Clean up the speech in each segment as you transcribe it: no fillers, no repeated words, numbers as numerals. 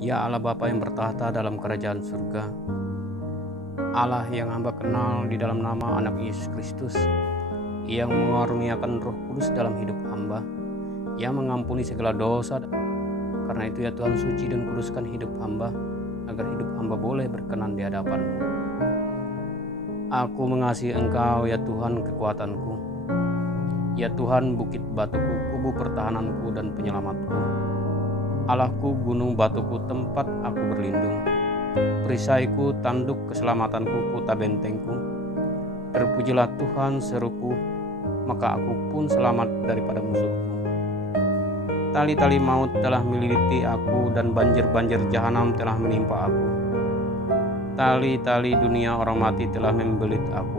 Ya Allah Bapa yang bertahta dalam kerajaan surga, Allah yang hamba kenal di dalam nama anak Yesus Kristus, yang mengaruniakan Roh Kudus dalam hidup hamba, yang mengampuni segala dosa. Karena itu ya Tuhan, suci dan kuduskan hidup hamba, agar hidup hamba boleh berkenan di hadapan-Mu. Aku mengasihi Engkau ya Tuhan, kekuatanku. Ya Tuhan, bukit batuku, kubu pertahananku dan penyelamatku. Allahku, gunung batuku, tempat aku berlindung. Perisaiku, tanduk keselamatanku, kota bentengku. Terpujilah Tuhan seruku, maka aku pun selamat daripada musuhku. Tali-tali maut telah meliliti aku, dan banjir-banjir jahanam telah menimpa aku. Tali-tali dunia orang mati telah membelit aku.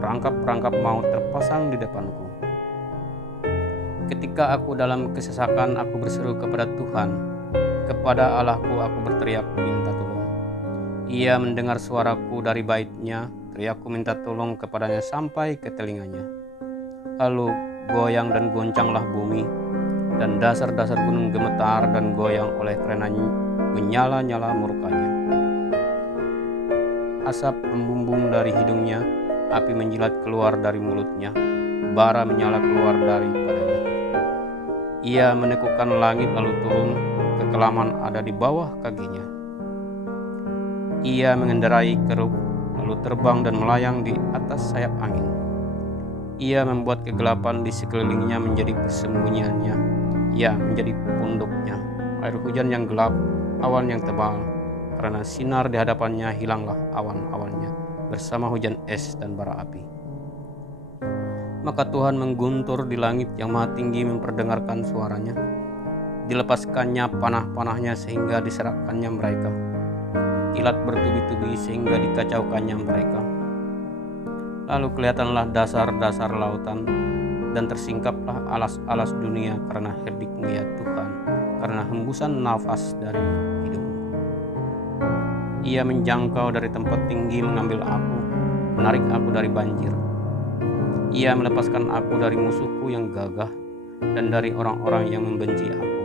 Perangkap-perangkap maut terpasang di depanku. Ketika aku dalam kesesakan, aku berseru kepada Tuhan. Kepada Allahku aku berteriak minta tolong. Ia mendengar suaraku dari bait-Nya, teriakku minta tolong kepadanya sampai ke telinganya. Lalu goyang dan goncanglah bumi, dan dasar-dasar gunung gemetar dan goyang oleh karena menyala-nyala murkanya. Asap membumbung dari hidungnya, api menjilat keluar dari mulutnya, bara menyala keluar daripadanya. Ia menekukkan langit lalu turun, kekelaman ada di bawah kakinya. Ia mengendarai kerub, lalu terbang dan melayang di atas sayap angin. Ia membuat kegelapan di sekelilingnya menjadi persembunyiannya, ya menjadi punduknya. Air hujan yang gelap, awan yang tebal, karena sinar di hadapannya hilanglah awan-awannya, bersama hujan es dan bara api. Maka Tuhan mengguntur di langit yang maha tinggi memperdengarkan suaranya. Dilepaskannya panah-panahnya sehingga diserahkannya mereka. Kilat bertubi-tubi sehingga dikacaukannya mereka. Lalu kelihatanlah dasar-dasar lautan, dan tersingkaplah alas-alas dunia karena herdik-Mu ya Tuhan, karena hembusan nafas dari hidung-Mu. Ia menjangkau dari tempat tinggi mengambil aku, menarik aku dari banjir. Ia melepaskan aku dari musuhku yang gagah dan dari orang-orang yang membenci aku,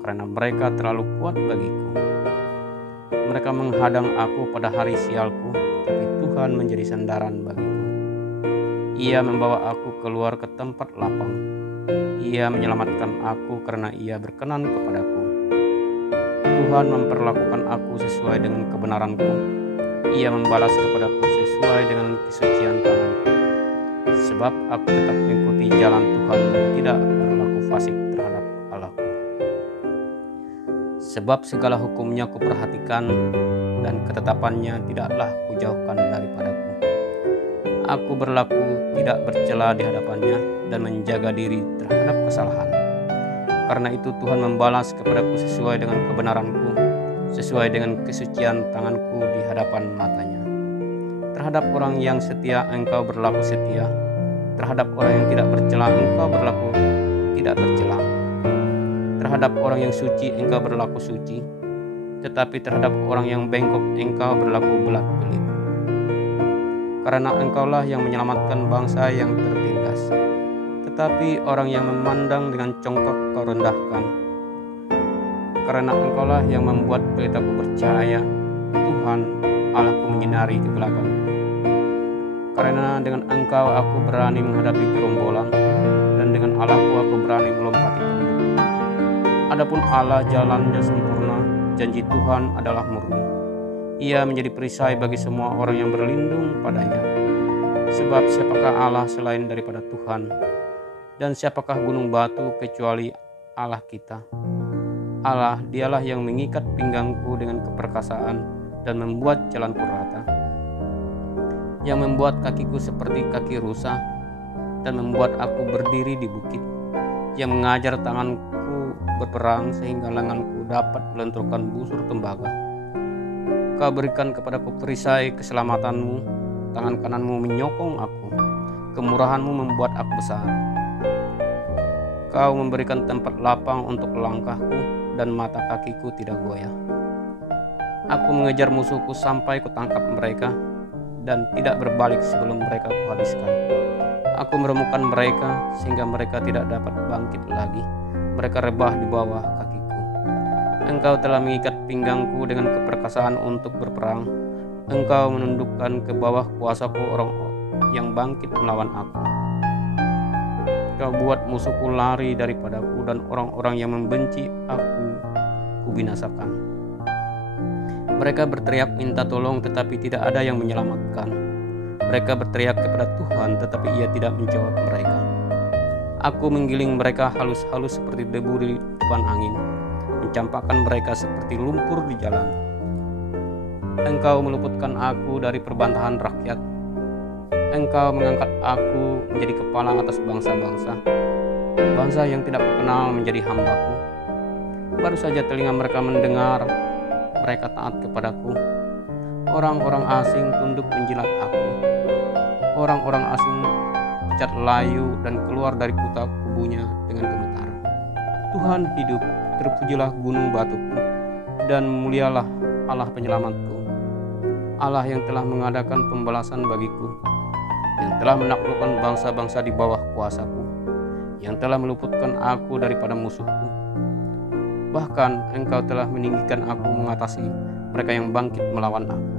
karena mereka terlalu kuat bagiku. Mereka menghadang aku pada hari sialku, tapi Tuhan menjadi sandaran bagiku. Ia membawa aku keluar ke tempat lapang. Ia menyelamatkan aku karena Ia berkenan kepadaku. Tuhan memperlakukan aku sesuai dengan kebenaranku. Ia membalas kepadaku sesuai dengan kesucian tanganku. Sebab aku tetap mengikuti jalan Tuhan dan tidak berlaku fasik terhadap Allahku. Sebab segala hukum-Nya kuperhatikan, dan ketetapan-Nya tidaklah kujauhkan daripadaku. Aku berlaku tidak bercela di hadapan-Nya dan menjaga diri terhadap kesalahan. Karena itu Tuhan membalas kepadaku sesuai dengan kebenaranku, sesuai dengan kesucian tanganku di hadapan mata-Nya. Terhadap orang yang setia Engkau berlaku setia, terhadap orang yang tidak bercela Engkau berlaku tidak bercela. Terhadap orang yang suci Engkau berlaku suci, tetapi terhadap orang yang bengkok Engkau berlaku belat-belit. Karena Engkaulah yang menyelamatkan bangsa yang tertindas, tetapi orang yang memandang dengan congkak Kau rendahkan. Karena Engkaulah yang membuat pelitaku bercahaya, Tuhan Allahku menyinari kegelapanku. Karena dengan Engkau aku berani menghadapi gerombolan, dan dengan Allahku aku berani melompati tembok. Adapun Allah jalannya sempurna, janji Tuhan adalah murni. Ia menjadi perisai bagi semua orang yang berlindung padanya. Sebab siapakah Allah selain daripada Tuhan? Dan siapakah gunung batu kecuali Allah kita? Allah, Dialah yang mengikat pinggangku dengan keperkasaan dan membuat jalanku rata, yang membuat kakiku seperti kaki rusa dan membuat aku berdiri di bukit, yang mengajar tanganku berperang sehingga lenganku dapat melenturkan busur tembaga. Kau berikan kepadaku perisai keselamatanmu, tangan kananmu menyokong aku, kemurahanmu membuat aku besar. Kau memberikan tempat lapang untuk langkahku dan mata kakiku tidak goyah. Aku mengejar musuhku sampai kutangkap mereka, dan tidak berbalik sebelum mereka kuhabiskan. Aku meremukkan mereka sehingga mereka tidak dapat bangkit lagi. Mereka rebah di bawah kakiku. Engkau telah mengikat pinggangku dengan keperkasaan untuk berperang. Engkau menundukkan ke bawah kuasaku orang yang bangkit melawan aku. Kau buat musuhku lari daripadaku, dan orang-orang yang membenci aku kubinasakan. Mereka berteriak minta tolong, tetapi tidak ada yang menyelamatkan. Mereka berteriak kepada Tuhan, tetapi Ia tidak menjawab mereka. Aku menggiling mereka halus-halus seperti debu di depan angin, mencampakkan mereka seperti lumpur di jalan. Engkau meluputkan aku dari perbantahan rakyat. Engkau mengangkat aku menjadi kepala atas bangsa-bangsa. Bangsa yang tidak kukenal menjadi hambaku. Baru saja telinga mereka mendengar, mereka taat kepadaku. Orang-orang asing tunduk menjilat aku. Orang-orang asing pucat layu dan keluar dari kubunya dengan gemetar. Tuhan hidup, terpujilah gunung batuku, dan mulialah Allah penyelamatku. Allah yang telah mengadakan pembalasan bagiku, yang telah menaklukkan bangsa-bangsa di bawah kuasaku, yang telah meluputkan aku daripada musuhku. Bahkan Engkau telah meninggikan aku mengatasi mereka yang bangkit melawan aku.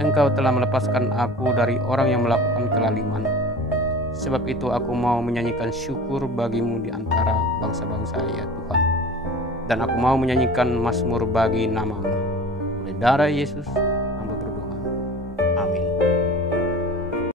Engkau telah melepaskan aku dari orang yang melakukan kelaliman. Sebab itu aku mau menyanyikan syukur bagimu di antara bangsa-bangsa, ya Tuhan. Dan aku mau menyanyikan mazmur bagi nama-Mu. Oleh darah Yesus